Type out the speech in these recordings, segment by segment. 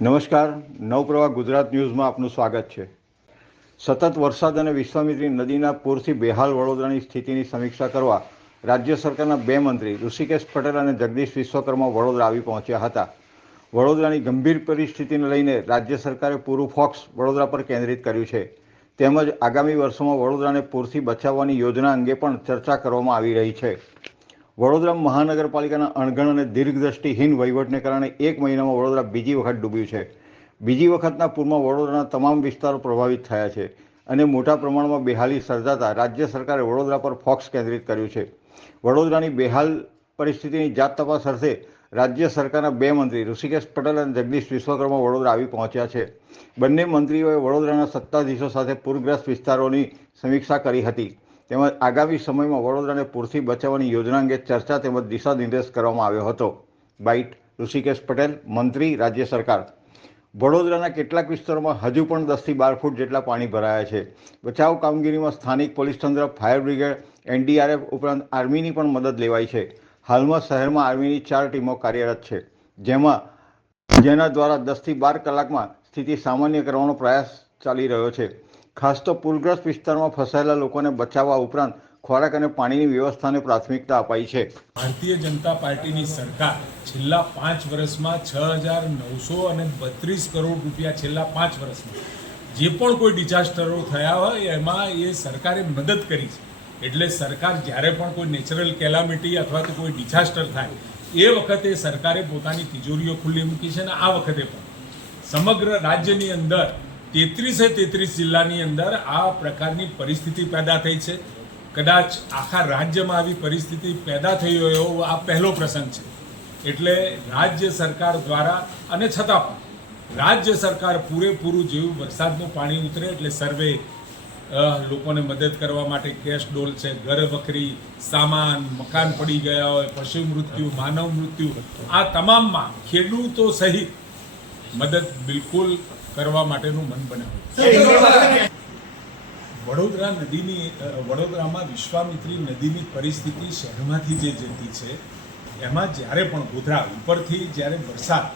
નમસ્કાર, નવપ્રવાહ ગુજરાત ન્યૂઝમાં આપનું સ્વાગત છે. સતત વરસાદ અને વિશ્વામિત્રી નદીના પૂરથી બેહાલ વડોદરાની સ્થિતિની સમીક્ષા કરવા રાજ્ય સરકારના બે મંત્રી ઋષિકેશ પટેલ અને જગદીશ વિશ્વકર્મા વડોદરા આવી પહોંચ્યા હતા. વડોદરાની ગંભીર પરિસ્થિતિને લઈને રાજ્ય સરકારે પૂરું ફોકસ વડોદરા પર કેન્દ્રિત કર્યું છે. તેમજ આગામી વર્ષોમાં વડોદરાને પૂરથી બચાવવાની યોજના અંગે પણ ચર્ચા કરવામાં આવી રહી છે. વડોદરા મહાનગરપાલિકાના અણઘડ અને દીર્ઘદ્રષ્ટિહીન વહીવટને કારણે એક મહિનામાં વડોદરા બીજી વખત ડૂબ્યું છે. બીજી વખતના પૂરમાં વડોદરાના તમામ વિસ્તારો પ્રભાવિત થયા છે અને મોટા પ્રમાણમાં બેહાલી સર્જાતા રાજ્ય સરકારે વડોદરા પર ફોકસ કેન્દ્રિત કર્યું છે. વડોદરાની બેહાલ પરિસ્થિતિની જાત તપાસ અર્થે રાજ્ય સરકારના બે મંત્રી ઋષિકેશ પટેલ અને જગદીશ વિશ્વકર્મા વડોદરા આવી પહોંચ્યા છે. બંને મંત્રીઓએ વડોદરાના સત્તાધીશો સાથે પૂરગ્રસ્ત વિસ્તારોની સમીક્ષા કરી હતી. તેમજ આગામી સમયમાં વડોદરાને પૂરથી બચાવવાની યોજના અંગે ચર્ચા તેમજ દિશા નિર્દેશ કરવામાં આવ્યો હતો. બાઇટ ઋષિકેશ પટેલ, મંત્રી, રાજ્ય સરકાર. વડોદરાના કેટલાક વિસ્તારોમાં હજુ પણ 10 થી 12 ફૂટ જેટલા પાણી ભરાયા છે. બચાવ કામગીરીમાં સ્થાનિક પોલીસ તંત્ર, ફાયર બ્રિગેડ, NDRF ઉપરાંત આર્મીની પણ મદદ લેવાઈ છે. હાલમાં શહેરમાં આર્મીની 4 ટીમો કાર્યરત છે, જેના દ્વારા 10 થી 12 કલાકમાં સ્થિતિ સામાન્ય કરવાનો પ્રયાસ ચાલી રહ્યો છે. ખાસ તો પૂરગ્રસ્ત વિસ્તારમાં ફસાયેલા લોકોને બચાવવા ઉપરાંત ખોરાક અને પાણીની વ્યવસ્થાને પ્રાથમિકતા અપાઈ છે. ભારતીય જનતા પાર્ટીની સરકાર છેલ્લા 5 વર્ષમાં 6,932 કરોડ રૂપિયા છેલ્લા 5 વર્ષમાં જે પણ કોઈ ડિઝાસ્ટરો થયા હોય એમાં એ સરકારે મદદ કરી છે. એટલે સરકાર જ્યારે પણ કોઈ નેચરલ કેલામિટી અથવા તો કોઈ ડિઝાસ્ટર થાય એ વખતે સરકારે પોતાની તિજોરીઓ ખુલ્લી મૂકી છે અને આ વખતે પણ સમગ્ર રાજ્યની અંદર 33 જિલ્લાની અંદર આ પ્રકારની પરિસ્થિતિ પેદા થઈ છે. કદાચ આખા રાજ્યમાં આવી પરિસ્થિતિ પેદા થઈ હોય એવો આ પહેલો પ્રસંગ છે. એટલે રાજ્ય સરકાર દ્વારા અને છતાં પણ રાજ્ય સરકાર પૂરેપૂરું જેવું વરસાદનું પાણી ઉતરે એટલે સર્વે, લોકોને મદદ કરવા માટે કેશ ડોલ છે, ઘર વખરી સામાન, મકાન પડી ગયા હોય, પશુ મૃત્યુ, માનવ મૃત્યુ, આ તમામમાં ખેડૂતો સહિત મદદ બિલકુલ કરવા માટેનું મન બનાવ્યું. વડોદરામાં વિશ્વામિત્રી નદીની પરિસ્થિતિ શહેરમાંથી જે જતી છે એમાં જ્યારે પણ ગોધરા ઉપરથી જ્યારે વરસાદ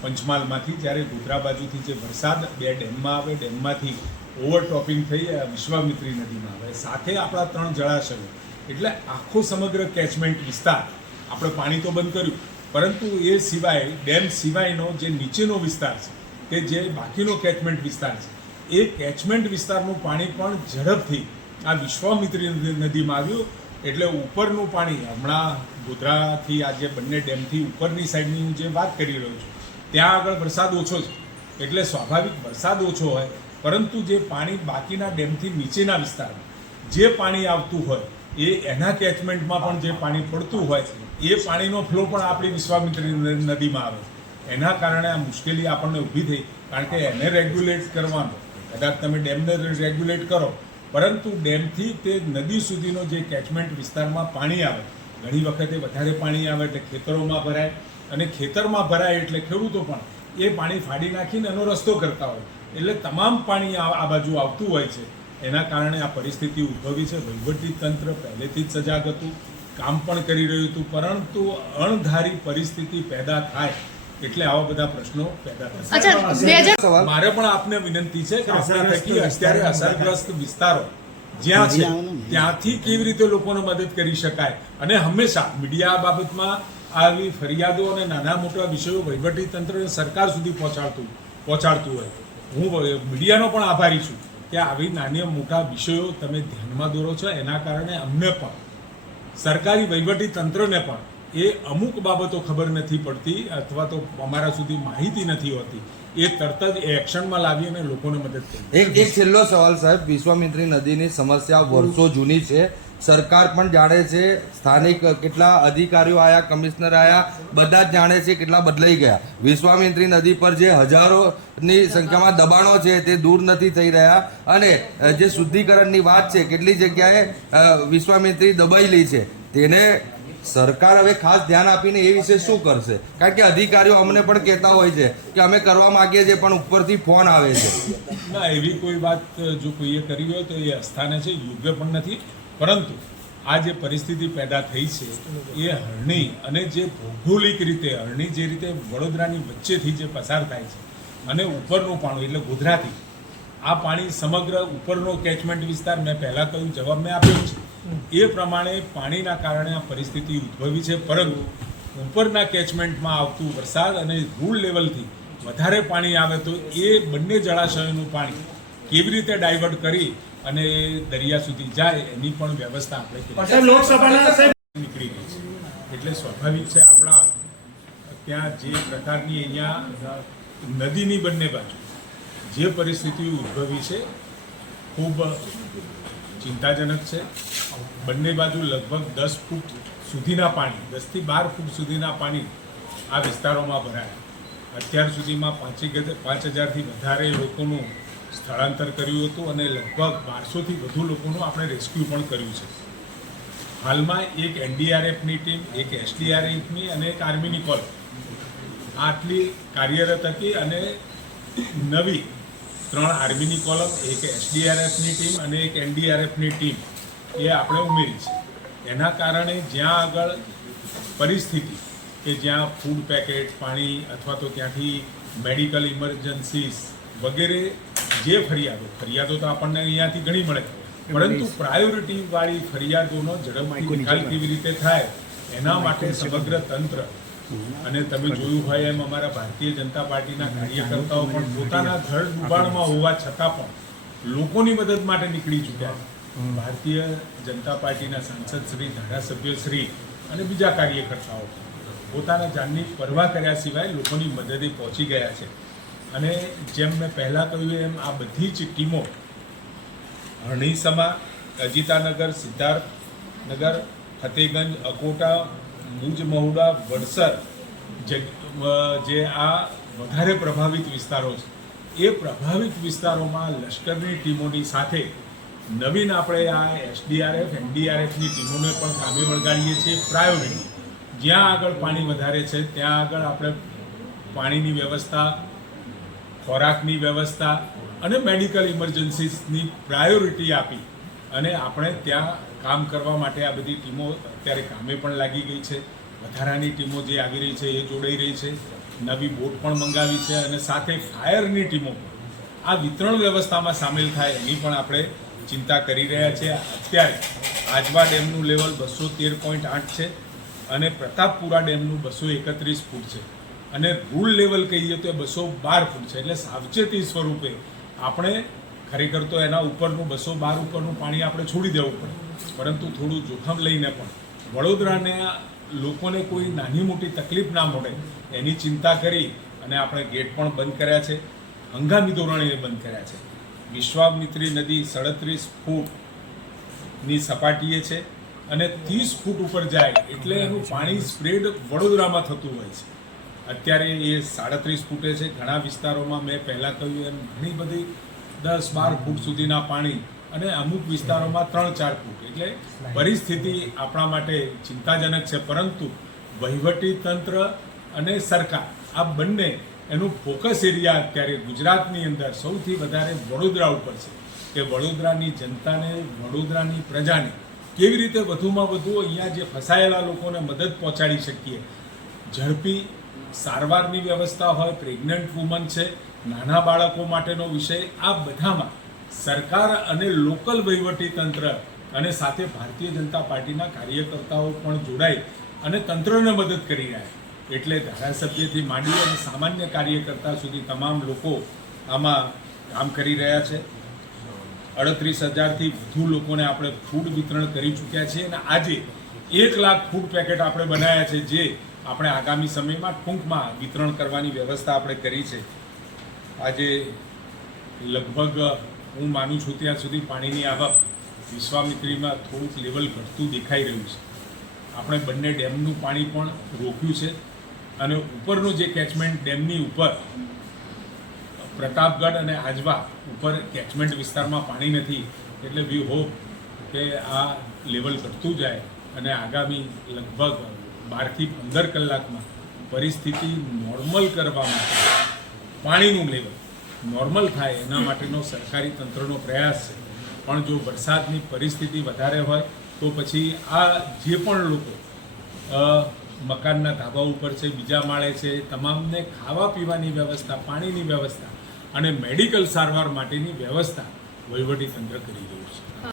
પંચમહાલમાંથી જ્યારે ગોધરા બાજુથી જે વરસાદ બે ડેમમાં આવે, ડેમમાંથી ઓવરટોપિંગ થઈ વિશ્વામિત્રી નદીમાં આવે, સાથે આપણા 3 જળાશયો, એટલે આખો સમગ્ર કેચમેન્ટ વિસ્તાર આપણે પાણી તો બંધ કર્યું, પરંતુ એ સિવાય ડેમ સિવાયનો જે નીચેનો વિસ્તાર છે કે જે બાકીનો કેચમેન્ટ વિસ્તાર છે એ કેચમેન્ટ વિસ્તારનું પાણી પણ ઝડપથી આ વિશ્વામિત્રી નદીમાં આવ્યું. એટલે ઉપરનું પાણી હમણાં ગોધરાથી આ જે બંને ડેમથી ઉપરની સાઈડની હું જે વાત કરી રહ્યો છું ત્યાં આગળ વરસાદ ઓછો છે, એટલે સ્વાભાવિક વરસાદ ઓછો હોય, પરંતુ જે પાણી બાકીના ડેમથી નીચેના વિસ્તારમાં જે પાણી આવતું હોય એ એના કેચમેન્ટમાં પણ જે પાણી પડતું હોય એ પાણીનો ફ્લો પણ આપણી વિશ્વામિત્રી નદીમાં આવે. એના કારણે આ મુશ્કેલી આપણને ઊભી થઈ, કારણ કે એને રેગ્યુલેટ કરવાનું, કદાચ તમે ડેમને રેગ્યુલેટ કરો, પરંતુ ડેમથી તે નદી સુધીનો જે કેચમેન્ટ વિસ્તારમાં પાણી આવે, ઘણી વખતે વધારે પાણી આવે એટલે ખેતરોમાં ભરાય, અને ખેતરમાં ભરાય એટલે ખેડૂતો પણ એ પાણી ફાડી નાખીને એનો રસ્તો કરતા હોય, એટલે તમામ પાણી આ બાજુ આવતું હોય છે. એના કારણે આ પરિસ્થિતિ ઉદ્ભવી છે. વહીવટી તંત્ર પહેલેથી જ સજાગ હતું, કામ પણ કરી રહ્યું હતું, પરંતુ અણધારી પરિસ્થિતિ પેદા થાય એટલે આવા બધા પ્રશ્નો પેદા થશે. મારે પણ આપને વિનંતી છે કે આપણા થકી અત્યારે અસરગ્રસ્ત વિસ્તારો જ્યાં છે ત્યાંથી કેવી રીતે લોકોને મદદ કરી શકાય, અને હંમેશા મીડિયા બાબતમાં આવી ફરિયાદો અને નાના મોટા વિષયો વહીવટી તંત્ર સરકાર સુધી પહોંચાડતું હોય. હું મીડિયાનો પણ આભારી છું કે આવી નાના મોટા વિષયો તમે ધ્યાનમાં દોરો છો. એના કારણે અમને પણ સરકારી વહીવટી તંત્રને પણ એ અમુક બાબતો ખબર નથી પડતી અથવા તો અમારા સુધી માહિતી નથી હોતી, એ તરત જ એક્શનમાં લાવી અને લોકોને મદદ કરી. એક છેલ્લો સવાલ સાહેબ, વિશ્વામિત્રી નદીની સમસ્યા વર્ષો જૂની છે, સરકાર પણ જાણે છે, સ્થાનિક કેટલા અધિકારીઓ આયા, કમિશનર આયા, બધા જ જાણે છે, કેટલા બદલાઈ ગયા. વિશ્વામિત્રી નદી પર જે હજારોની સંખ્યામાં દબાણો છે તે દૂર નથી થઈ રહ્યા, અને જે શુદ્ધિકરણની વાત છે કેટલી જગ્યાએ વિશ્વામિત્રી દબાયેલી છે, તેને સરકાર હવે ખાસ ધ્યાન આપીને એ વિશે શું કરશે? કારણ કે અધિકારીઓ અમને પણ કહેતા હોય છે કે અમે કરવા માંગીએ છીએ પણ ઉપરથી ફોન આવે છે. ના, એવી કોઈ વાત જો કોઈએ કરી હોય તો એ અસ્થાને છે, યોગ્ય પણ નથી. પરંતુ આ જે પરિસ્થિતિ પેદા થઈ છે એ હરણી અને જે ભૌગોલિક રીતે હરણી જે રીતે વડોદરાની વચ્ચેથી જે પસાર થાય છે અને ઉપરનું પાણી એટલે ગોધરાથી આ પાણી સમગ્ર ઉપરનો કેચમેન્ટ વિસ્તાર મેં પહેલાં કહ્યું જવાબ મેં આપ્યો છે એ પ્રમાણે પાણીના કારણે આ પરિસ્થિતિ ઉદ્ભવી છે. પરંતુ ઉપરના કેચમેન્ટમાં આવતું વરસાદ અને રૂલ લેવલથી વધારે પાણી આવે તો એ બંને જળાશયોનું પાણી કેવી રીતે ડાયવર્ટ કરી અને દરિયા સુધી જાય એની પણ વ્યવસ્થા આપણે નીકળી ગઈ છે. એટલે સ્વાભાવિક છે આપણા ત્યાં જે પ્રકારની અહીંયા નદીની બંને બાજુ જે પરિસ્થિતિ ઉદ્ભવી છે ખૂબ ચિંતાજનક છે. બંને બાજુ લગભગ 10 ફૂટ સુધીના પાણી 10 થી 12 ફૂટ સુધીના પાણી આ વિસ્તારોમાં ભરાયા. અત્યાર સુધીમાં 5,000થી વધારે લોકોનું સ્થળાંતર કર્યું હતું અને લગભગ 1200થી વધુ લોકોનું આપણે રેસ્ક્યુ પણ કર્યું છે. હાલમાં એક એનડીઆરએફની ટીમ, એક એસડીઆરએફની અને એક આર્મીની કોલ આટલી કાર્યરત હતી અને નવી 3 આર્મીની કોલમ, એક એસડીઆરએફની ટીમ અને એક એનડીઆરએફની ટીમ એ આપણે ઉમેરી છે. એના કારણે જ્યાં આગળ પરિસ્થિતિ કે જ્યાં ફૂડ પેકેટ, પાણી અથવા તો ત્યાંથી મેડિકલ ઇમરજન્સીસ વગેરે જે ફરિયાદો તો આપણને અહીંયાથી ઘણી મળે, પરંતુ પ્રાયોરિટીવાળી ફરિયાદોનો ઝડપથી નિકાલ કેવી રીતે થાય એના માટે સમગ્ર તંત્ર અને તમે જોયું હોય એમ અમારા ભારતીય જનતા પાર્ટીના કાર્યકર્તાઓ પણ પોતાના ઘર ડૂબાણમાં હોવા છતાં પણ લોકોની મદદ માટે નીકળી ચૂક્યા છે. ભારતીય જનતા પાર્ટીના સાંસદ શ્રી, ધારાસભ્ય શ્રી અને બીજા કાર્યકર્તાઓ પોતાના જાનની પરવા કર્યા સિવાય લોકોની મદદે પહોંચી ગયા છે. અને જેમ મેં પહેલાં કહ્યું એમ આ બધી જ ટીમો હરણીસમા, અજીતાનગર, સિદ્ધાર્થનગર, ફતેગંજ, અકોટા, મુજ મહુડા, વડસર જે આ વધારે પ્રભાવિત વિસ્તારો છે એ પ્રભાવિત વિસ્તારોમાં લશ્કરની ટીમોની સાથે નવીન આપણે આ એસડીઆરએફ, એનડીઆરએફની ટીમોને પણ કામે વળગાડીએ છીએ. પ્રાયોરિટી જ્યાં આગળ પાણી વધારે છે ત્યાં આગળ આપણે પાણીની વ્યવસ્થા, ખોરાકની વ્યવસ્થા અને મેડિકલ ઇમરજન્સીસની પ્રાયોરિટી આપી અને આપણે ત્યાં કામ કરવા માટે આ બધી ટીમો અત્યારે કામે પણ લાગી ગઈ છે. વધારાની ટીમો જે આવી રહી છે એ જોડાઈ રહી છે, નવી બોટ પણ મંગાવી છે અને સાથે ફાયરની ટીમો આ વિતરણ વ્યવસ્થામાં સામેલ થાય એની પણ આપણે ચિંતા કરી રહ્યા છીએ. અત્યારે આજવા ડેમનું લેવલ 213.8 છે અને પ્રતાપપુરા ડેમનું 231 ફૂટ છે અને રૂલ લેવલ કહીએ તો 212 ફૂટ છે. એટલે સાવચેતી સ્વરૂપે આપણે ખરેખર તો એના ઉપરનું 212 ઉપરનું પાણી આપણે છોડી દેવું પડે, પરંતુ થોડું જોખમ લઈને પણ વડોદરાને લોકોને કોઈ નાની મોટી તકલીફ ના મળે એની ચિંતા કરી અને આપણે ગેટ પણ બંધ કર્યા છે, હંગામી ધોરણે બંધ કર્યા છે. વિશ્વામિત્રી નદી 37 ફૂટની સપાટીએ છે અને 30 ફૂટ ઉપર જાય એટલે એનું પાણી સ્પ્રેડ વડોદરામાં થતું હોય છે. અત્યારે એ 37 ફૂટે છે. ઘણા વિસ્તારોમાં મેં પહેલાં કહ્યું એમ ઘણી બધી 10-12 ફૂટ સુધીના પાણી અને અમુક વિસ્તારોમાં 3-4 ફૂટ. એટલે પરિસ્થિતિ આપણા માટે ચિંતાજનક છે. પરંતુ વહીવટી તંત્ર અને સરકાર આ બંને એનું ફોકસ એરિયા અત્યારે ગુજરાતની અંદર સૌથી વધારે વડોદરા ઉપર છે કે વડોદરાની જનતાને, વડોદરાની પ્રજાને કેવી રીતે વધુમાં વધુ અહીંયા જે ફસાયેલા લોકોને મદદ પહોંચાડી શકીએ. ઝડપી સારવારની વ્યવસ્થા હોય, પ્રેગ્નન્ટ વુમન છે, નાના બાળકો માટેનો વિષય, આ બધામાં સરકાર અને લોકલ વહીવટી તંત્ર અને સાથે ભારતીય જનતા પાર્ટીના કાર્યકર્તાઓ પણ જોડાઈ અને તંત્રને મદદ કરી રહ્યા. એટલે ધારાસભ્યથી માંડી અને સામાન્ય કાર્યકર્તા સુધી તમામ લોકો આમાં કામ કરી રહ્યા છે. 38,000થી વધુ લોકોને આપણે ફૂડ વિતરણ કરી ચૂક્યા છીએ અને આજે 1 લાખ ફૂડ પેકેટ આપણે બનાવ્યા છે જે આપણે આગામી સમયમાં ટૂંકમાં વિતરણ કરવાની વ્યવસ્થા આપણે કરી છે. આજે લગભગ હું માનું છું ત્યાં સુધી પાણીની આવક વિશ્વામિત્રીમાં થોડુંક લેવલ ઘટતું દેખાઈ રહ્યું છે. આપણે બંને ડેમનું પાણી પણ રોક્યું છે અને ઉપરનું જે કેચમેન્ટ ડેમની ઉપર પ્રતાપગઢ અને આજવા ઉપર કેચમેન્ટ વિસ્તારમાં પાણી નથી. એટલે વી હોપ કે આ લેવલ ઘટતું જાય અને આગામી લગભગ 12થી 15 કલાકમાં પરિસ્થિતિ નોર્મલ કરવા માટે પાણીનું લેવલ નોર્મલ થાય એના માટેનો સરકારી તંત્રનો પ્રયાસ છે. પણ જો વરસાદની પરિસ્થિતિ વધારે હોય તો પછી આ જે પણ લોકો મકાનના ધાબા ઉપર છે, બીજા માળે છે, તમામને ખાવા પીવાની વ્યવસ્થા, પાણીની વ્યવસ્થા અને મેડિકલ સારવાર માટેની વ્યવસ્થા વહીવટીતંત્ર કરી રહ્યું છે.